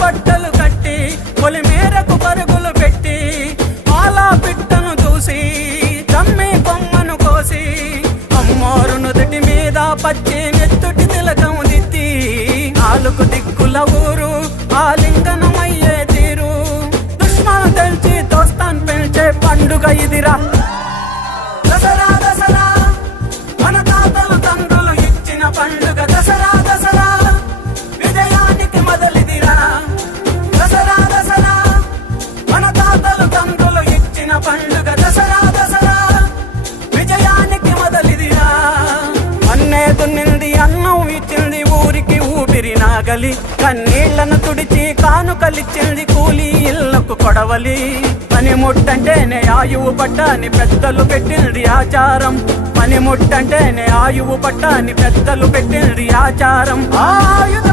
బట్టలు కట్టి పొలి మేరకు పరుగులు పెట్టి పాలా పిట్టను చూసి తమ్మి కొమ్మను కోసి అమ్మోరు నుదుటి మీద పచ్చి నెత్తుటి తిలకం దిద్ది నాలుగు దిక్కుల ఊరు ఆలింగనమయ్యే తీరు దుష్మను తెలిసి దోస్తాన్ పెంచే పండుగ ఇదిరా దసరా దసరా మన తాతలు తండ్రులు ఇచ్చిన పండుగ దసరా దసరా విజయానికి మొదలిదిరా దసరా దసరా మన తాతలు తండ్రులు ఇచ్చిన పండుగ దసరా దసరా విజయానికి మొదలిదిరా అన్నే దున్నింది అన్నం ఇచ్చింది ఊరికి ఊపిరి నాగలి కన్నీళ్లను తుడిచి కానుకలిచ్చింది కూలి ఇళ్లకు కొడవలి పనిముట్టంటేనే ఆయువు పట్టాని పెద్దలు పెట్టింది ఆచారం పనిముట్టంటేనే ఆయువు పట్టాని పెద్దలు పెట్టింది ఆచారం ఆయుధ